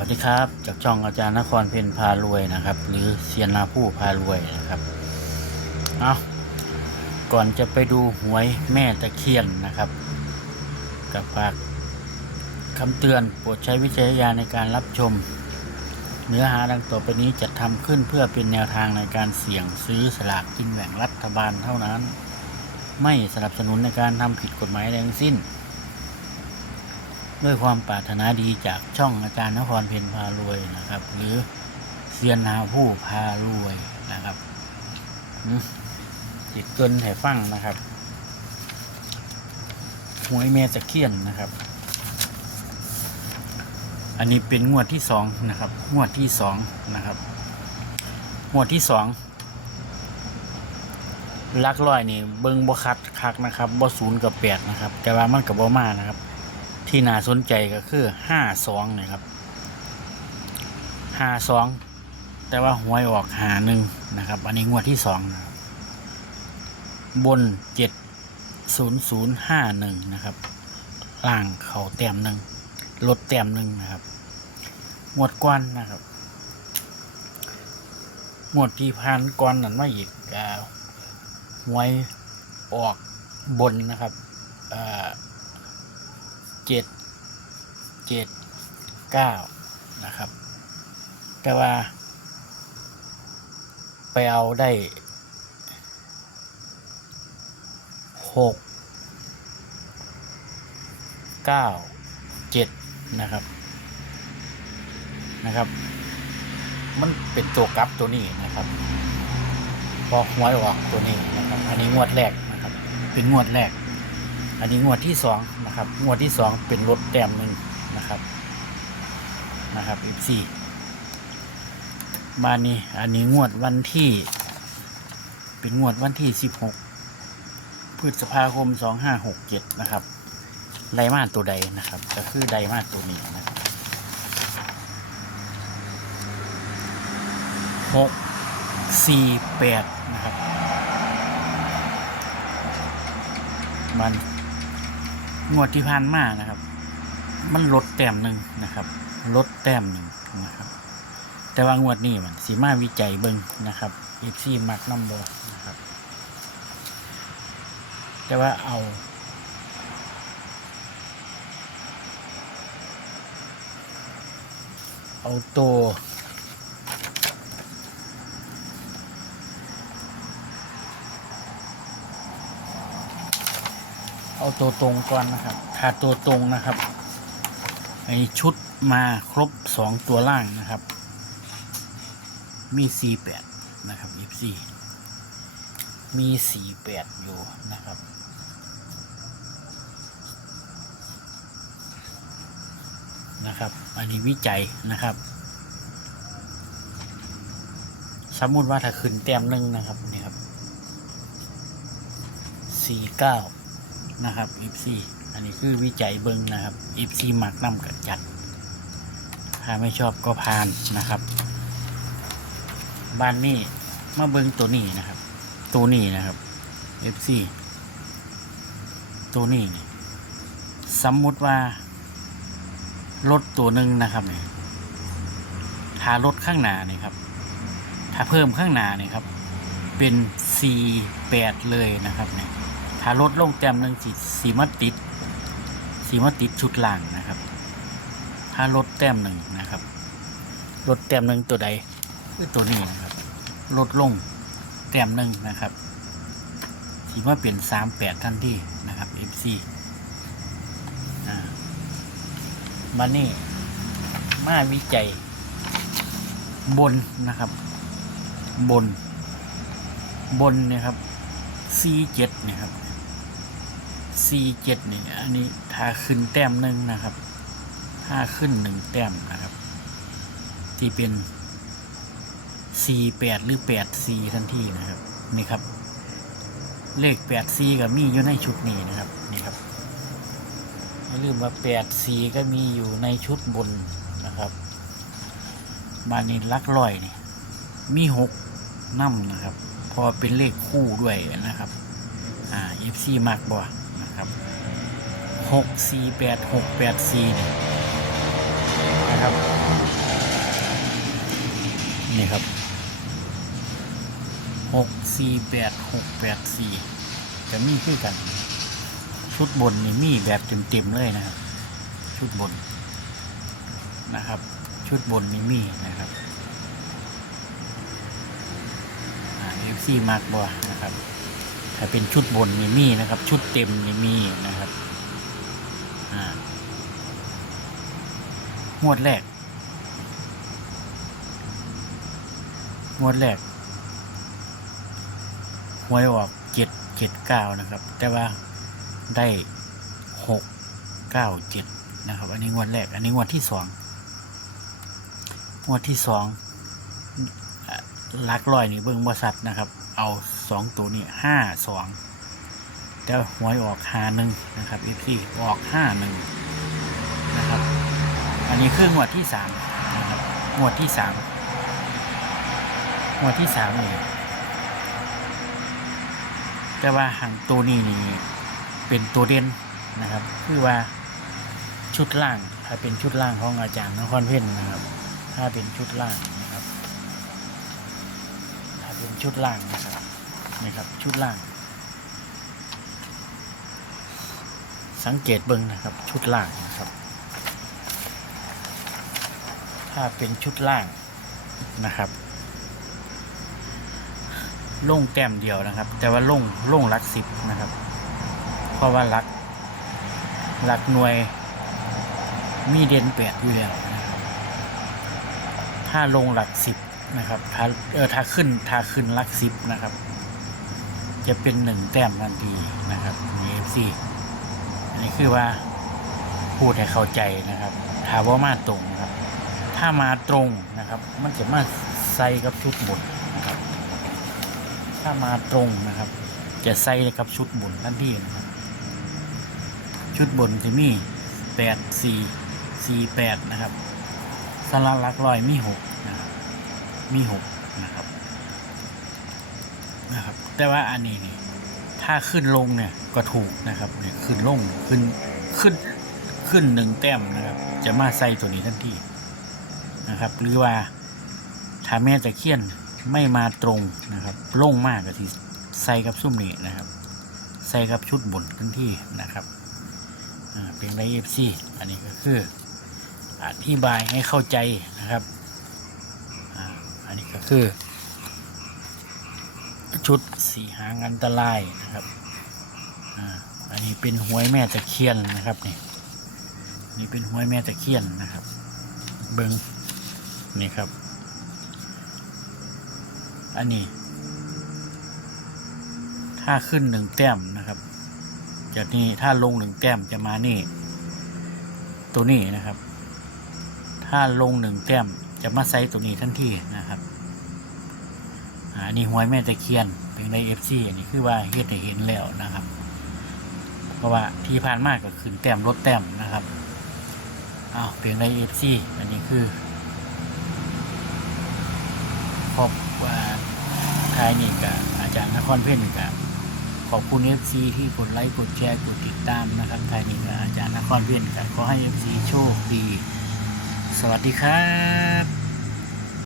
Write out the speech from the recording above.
วัสดีครับ จากช่องอาจารย์นครเพนพารวยนะครับ หรือเซียนนาผู้พารวยนะครับเอาก่อนจะไปดูหวยแม่ตะเคียนนะครับกับฝากคำเตือนโปรดใช้วิจารณญาณในการรับชม เนื้อหาดังต่อไปนี้จะทำขึ้นเพื่อเป็นแนวทางในการเสี่ยงซื้อสลากกินแบ่งรัฐบาลเท่านั้น ไม่สนับสนุนในการทำผิดกฎหมายใดทั้งสิ้น ด้วยความปรารถนาดีจากช่องอาจารย์นครเพนพารวยนะครับ หรือเซียนนาผู้พารวยนะครับอืมติดเกินให้ฟังนะครับหวยเมตะเคียนนะครับ อันนี้เป็นงวดที่สองนะครับ งวดที่สองนะครับ งวดที่สองลักร้อยนี่เบิงบ่คัดคักนะครับบ่ศูนย์กับแปดนะครับ แต่ว่ามันกับบ่มานะครับ ที่น่าสนใจก็คือห้าสองนะครับห้าสองแต่ว่าหวยออกหาหนึ่งนะครับ อันนี้งวดที่สองนะครับบนเจ็ดศูนย์ศูนย์ห้าหนึ่งนะครับล่างเขาแต้มหนึ่งลดแต้มหนึ่งนะครับงวดก้อนนะครับงวดที่พันก้อนนั้นมาอีกอ่าหวยออกบนนะครับอ่า เจ็ดเจ็ดเก้านะครับ แต่ว่า ไปเอาได้หกเก้าเจ็ดนะครับนะครับ มันเป็นตัวกลับตัวนี้นะครับพอหวยออกตัวนี้นะครับ อันนี้งวดแรกนะครับ เป็นงวดแรก อันนี้งวดที่สองนะครับ งวดที่สองเป็นรถแต้มหนึ่งนะครับ นะครับอีกสี่บานนี้อันนี้งวดวันที่ เป็นงวดวันที่สิบหกพฤษภาคมสองห้าหกเจ็ดนะครับไดมาตัวใดนะครับ ก็คือไดมาตัวนี้นะครับหกสี่แปดนะครับ มัน งวดที่ผ่านมานะครับ มันลดแต้มหนึ่งนะครับ ลดแต้มหนึ่งนะครับ แต่ว่างวดนี้มันสีมาวิจัยเบิงนะครับเอฟซีมักนัมบอนะครับ แต่ว่าเอาเอาตัว เอาตัวตรงก่อนนะครับถ้าตัวตรงนะครับไอชุดมาครบสองตัวล่างนะครับ มีสี่แปดนะครับยี่สี่มีสี่แปดอยู่นะครับนะครับ อันนี้วิจัยนะครับ สมมติว่าถ้าขึ้นแต้มหนึ่งนะครับนี่ครับสี่เก้า นะครับอีฟซีอันนี้คือวิจัยเบิงนะครับอีฟซีมักน้ำกับจัด ถ้าไม่ชอบก็พานนะครับ บ้านนี้มาเบิงตัวนี้นะครับ ตัวนี้นะครับเอฟซีตัวนี้นี่สมมุติว่ารถตัวหนึ่งนะครับเนี่ยถ้ารถข้างหน้านี่ครับ ถ้าเพิ่มข้างหน้านี่ครับ เป็น C8 เลยนะครับเนี่ย ถ้าลดลงแต้มหนึ่งสีสีมาติดสีมาติดชุดล่างนะครับ ถ้าลดแต้มหนึ่งนะครับ ลดแต้มหนึ่งตัวใดคือตัวนี้นะครับ ลดลงแต้มหนึ่งนะครับสีมาเปลี่ยนสามแปดทันทีนะครับ FC มานี่มาวิจัย บนนะครับ บน บนนี่ยครับ C7 เนี่ยครับ C7 นี่อันนี้ถ้าขึ้นแต้มหนึ่งนะครับถ้าขึ้นหนึ่งแต้มนะครับ ที่เป็น C8 หรือ 8C ทันทีนะครับ นี่ครับ เลข 8C ก็มีอยู่ในชุดนี้นะครับ นี่ครับอย่าลืมว่า 8C ก็มีอยู่ในชุดบนนะครับมานี่ลักร้อยนี่มีหกน้ำนะครับ พอเป็นเลขคู่ด้วยนะครับ อ่า FC มากบ่ ครับหกสี่แปดหกแปดสี่นะครับ นี่ครับหกสี่แปดหกแปดสี่จะมีขึ้นกัน ชุดบนนี่มีแบบเต็มๆเลยนะครับ ชุดบนนะครับ ชุดบนนี่มีนะครับเอฟซีมากบัวนะครับ ถ้าเป็นชุดบนนี่มีนะครับ ชุดเต็มนี่มีนะครับงวดแรกงวดแรกหวยออกเจ็ดเจ็ดเก้านะครับ แต่ว่าได้หกเก้าเจ็ดนะครับ อันนี้งวดแรก อันนี้งวดที่สองงวดที่สองลักลอยนี่เบิ้งบริษัทนะครับ เอา สองตัวนี้ห้าสองแต่หวยออกห้าหนึ่งนะครับเอฟซีออกห้าหนึ่งนะครับ อันนี้คืองวดที่สามนะครับงวดที่สามงวดที่สามนี่แต่ว่าหางตัวนี้นี่เป็นตัวเด่นนะครับ คือว่าชุดล่างถ้าเป็นชุดล่างของอาจารย์นครเพ่นนะครับ ถ้าเป็นชุดล่างนะครับ ถ้าเป็นชุดล่างนะครับ นี่ครับ ชุดล่าง สังเกตเบิ้งนะครับ ชุดล่างนะครับ ถ้าเป็นชุดล่างนะครับลงแต้มเดียวนะครับ แต่ว่าลงลงหลักสิบนะครับ เพราะว่าหลักหลักหน่วย มีเด่นแปดอยู่แล้วนะถ้าลงหลักสิบนะครับ ถ้าเออถ้าขึ้นถ้าขึ้นหลักสิบนะครับ จะเป็นหนึ่งแต้มทันทีนะครับเอฟซีอันนี้คือว่าพูดให้เข้าใจนะครับถามว่ามาตรงนะครับ ถ้ามาตรงนะครับ มันจะมาใส่กับชุดบนนะครับ ถ้ามาตรงนะครับ จะใส่กับชุดบนทันทีนะครับ ชุดบนจะมีแปดสี่สี่แปดนะครับสลักลักลอยมีหกนะครับมีหกนะครับ นะครับ แต่ว่าอันนี้นี่ถ้าขึ้นลงเนี่ยก็ถูกนะครับเนี่ยขึ้นลงขึ้นขึ้นขึ้นหนึ่งแต้มนะครับ จะมาใส่ตัวนี้ทันทีนะครับ หรือว่าถ้าแม่ตะเคียนไม่มาตรงนะครับลงมากก็ที่ใส่กับซุ้มนี้นะครับ ใส่กับชุดบนทันทีนะครับเป็นไรเอฟซีอันนี้ก็คืออธิบายให้เข้าใจนะครับอันนี้ก็คือ ชุดสีหางอันตรายนะครับอันนี้เป็นหวยแม่ตะเคียนนะครับนี่นี่เป็นหวยแม่ตะเคียนนะครับ เบิงนี่ครับ อันนี้ ถ้าขึ้นหนึ่งแต้มนะครับ จากนี้ถ้าลงหนึ่งแต้มจะมานี่ ตัวนี้นะครับ ถ้าลงหนึ่งแต้มจะมาไซส์ตัวนี้ทันทีนะครับ อันนี้หวยแม่ตะเคียนเป็นในเอฟซีอันนี้คือว่าเฮ็ดให้เห็นแล้วนะครับ เพราะว่าที่ผ่านมากก็ขึ้นแต้มลดแต้มนะครับอ้าวเป็นในเอฟซีอันนี้คือขอบว่าทายนี่กับอาจารย์นครเพ่นกับขอบคุณเอฟซีที่กดไลค์กดแชร์กดติดตามนะครับทายนี่กับอาจารย์นครเพ่นกับขอให้เอฟซีโชคดี สวัสดีครับ